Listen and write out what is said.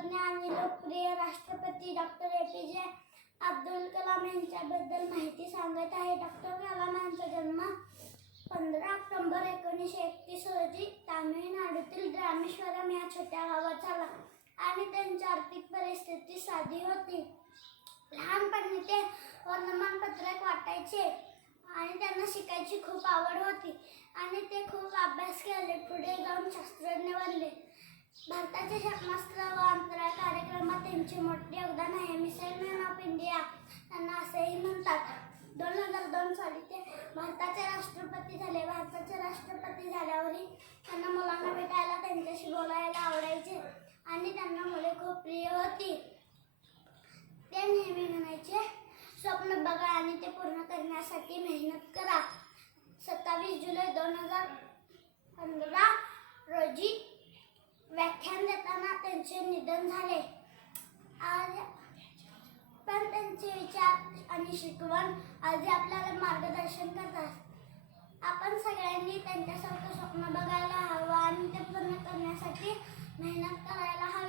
शास्त्रज्ञ आणि लोकप्रिय राष्ट्रपती डॉक्टर APJ अब्दुल कलाम यांच्याबद्दल माहिती सांगत आहे. डॉक्टर कलाम यांचा जन्म 15 ऑक्टोबर 1931 रोजी तामिळनाडूतील रामेश्वरम या छोट्या गावात झाला आणि त्यांची आर्थिक परिस्थिती साधी होती. लहानपणी ते वर्तमानपत्रक वाचायचे आणि त्यांना शिकायची खूप आवड होती आणि ते खूप अभ्यास केले. पुढे जाऊन शास्त्रज्ञ बनले. भारताच्या क्षेपणास्त्र व अंतराळ कार्यक्रमात त्यांचे मोठे योगदान आहे. मिसाईल मॅन ऑफ इंडिया त्यांना असेही म्हणतात. 2002 साली ते भारताचे राष्ट्रपती झाले. भारताचे राष्ट्रपती झाल्यावरही त्यांना मुलांना भेटायला, त्यांच्याशी बोलायला आवडायचे आणि त्यांना मुले खूप प्रिय होती. ते नेहमी म्हणायचे, स्वप्न बघा आणि ते पूर्ण करण्यासाठी मेहनत करा. 27 जुलै 2015 रोजी व्याख्यान देताना त्यांचे निधन झाले. पण त्यांचे विचार आणि शिकवण आजही आपल्याला मार्गदर्शन करतात. आपण सगळ्यांनी त्यांच्यासारखं स्वप्न बघायला हवं आणि ते पूर्ण करण्यासाठी मेहनत करायला हवी.